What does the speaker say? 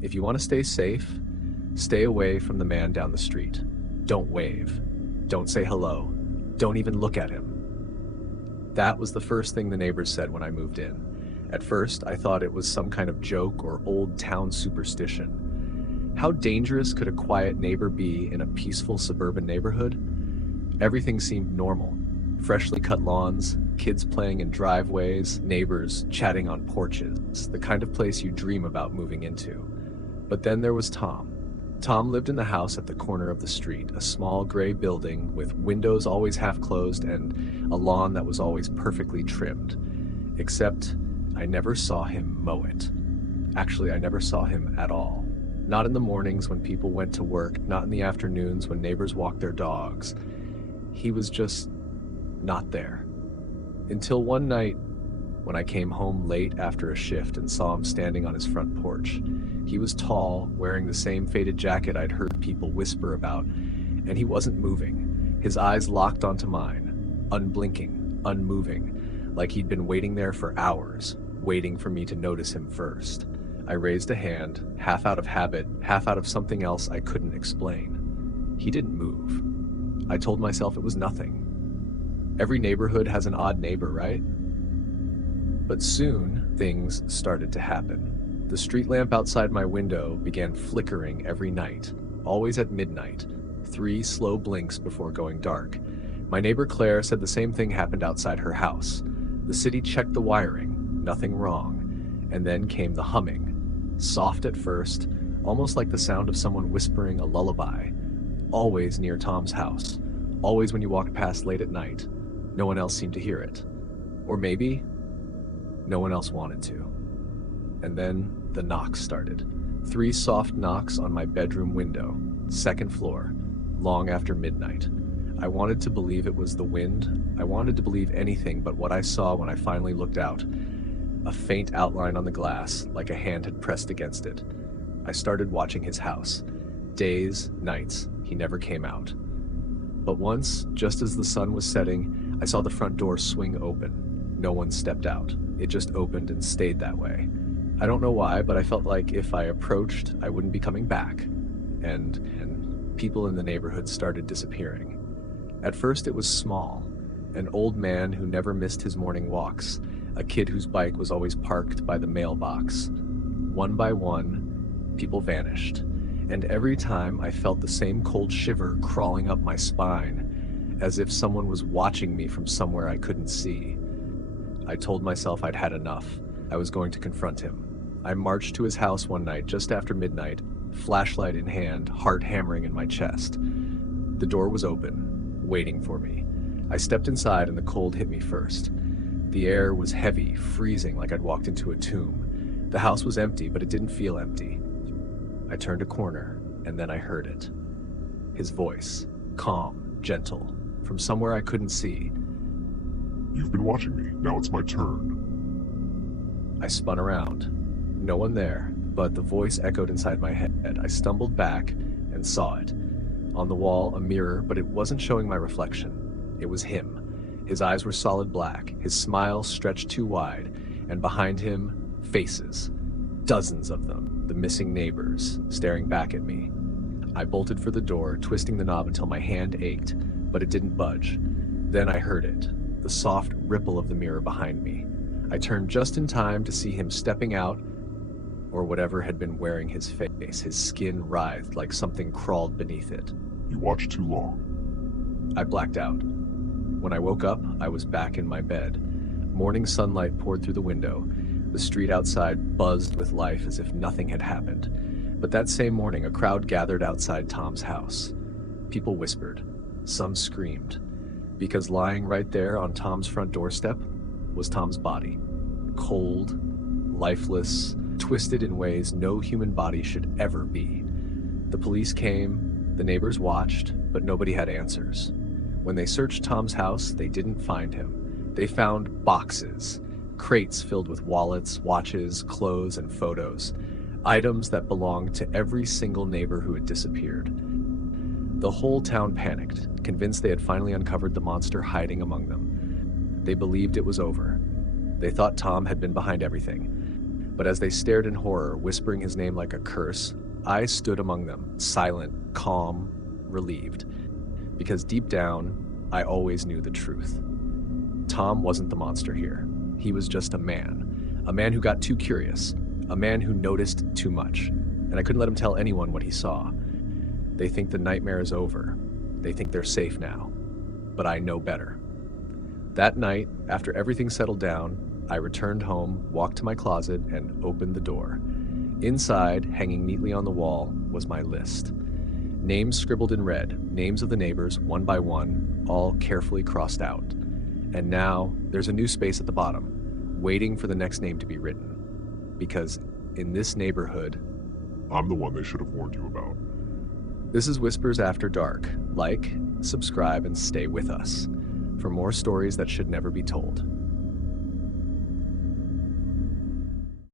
If you want to stay safe, stay away from the man down the street. Don't wave. Don't say hello. Don't even look at him. That was the first thing the neighbors said when I moved in. At first, I thought it was some kind of joke or old town superstition. How dangerous could a quiet neighbor be in a peaceful suburban neighborhood? Everything seemed normal. Freshly cut lawns, kids playing in driveways, neighbors chatting on porches, the kind of place you dream about moving into. But then there was Tom. Tom lived in the house at the corner of the street, a small gray building with windows always half closed and a lawn that was always perfectly trimmed. Except I never saw him mow it. Actually, I never saw him at all. Not in the mornings when people went to work, not in the afternoons when neighbors walked their dogs. He was just not there. Until one night when I came home late after a shift and saw him standing on his front porch. He was tall, wearing the same faded jacket I'd heard people whisper about, and he wasn't moving. His eyes locked onto mine, unblinking, unmoving, like he'd been waiting there for hours, waiting for me to notice him first. I raised a hand, half out of habit, half out of something else I couldn't explain. He didn't move. I told myself it was nothing. Every neighborhood has an odd neighbor, right? But soon, things started to happen. The street lamp outside my window began flickering every night, always at midnight, 3 slow blinks before going dark. My neighbor Claire said the same thing happened outside her house. The city checked the wiring, nothing wrong, and then came the humming. Soft at first, almost like the sound of someone whispering a lullaby. Always near Tom's house, always when you walked past late at night. No one else seemed to hear it. Or maybe no one else wanted to. And then the knocks started. 3 soft knocks on my bedroom window, 2nd floor, long after midnight. I wanted to believe it was the wind. I wanted to believe anything but what I saw when I finally looked out. A faint outline on the glass, like a hand had pressed against it. I started watching his house. Days, nights, he never came out. But once, just as the sun was setting, I saw the front door swing open. No one stepped out. It just opened and stayed that way. I don't know why, but I felt like if I approached, I wouldn't be coming back. And people in the neighborhood started disappearing. At first it was small. An old man who never missed his morning walks. A kid whose bike was always parked by the mailbox. One by one, people vanished. And every time I felt the same cold shiver crawling up my spine, as if someone was watching me from somewhere I couldn't see. I told myself I'd had enough. I was going to confront him. I marched to his house one night just after midnight, flashlight in hand, heart hammering in my chest. The door was open, waiting for me. I stepped inside and the cold hit me first. The air was heavy, freezing like I'd walked into a tomb. The house was empty, but it didn't feel empty. I turned a corner, and then I heard it. His voice, calm, gentle, from somewhere I couldn't see. You've been watching me. Now it's my turn. I spun around. No one there, but the voice echoed inside my head. I stumbled back and saw it. On the wall, a mirror, but it wasn't showing my reflection. It was him. His eyes were solid black, his smile stretched too wide, and behind him, faces. Dozens of them, the missing neighbors, staring back at me. I bolted for the door, twisting the knob until my hand ached, but it didn't budge. Then I heard it. The soft ripple of the mirror behind me. I turned just in time to see him stepping out, or whatever had been wearing his face. His skin writhed like something crawled beneath it. You watched too long. I blacked out. When I woke up, I was back in my bed. Morning sunlight poured through the window. The street outside buzzed with life as if nothing had happened. But that same morning, a crowd gathered outside Tom's house. People whispered. Some screamed. Because lying right there on Tom's front doorstep was Tom's body. Cold, lifeless, twisted in ways no human body should ever be. The police came, the neighbors watched, but nobody had answers. When they searched Tom's house, they didn't find him. They found boxes, crates filled with wallets, watches, clothes, and photos. Items that belonged to every single neighbor who had disappeared. The whole town panicked, convinced they had finally uncovered the monster hiding among them. They believed it was over. They thought Tom had been behind everything. But as they stared in horror, whispering his name like a curse, I stood among them, silent, calm, relieved. Because deep down, I always knew the truth. Tom wasn't the monster here. He was just a man who got too curious, a man who noticed too much, and I couldn't let him tell anyone what he saw. They think the nightmare is over. They think they're safe now. But I know better. That night, after everything settled down, I returned home, walked to my closet, and opened the door. Inside, hanging neatly on the wall, was my list. Names scribbled in red, names of the neighbors, one by one, all carefully crossed out. And now, there's a new space at the bottom, waiting for the next name to be written. Because in this neighborhood, I'm the one they should have warned you about. This is Whispers After Dark. Like, subscribe, and stay with us for more stories that should never be told.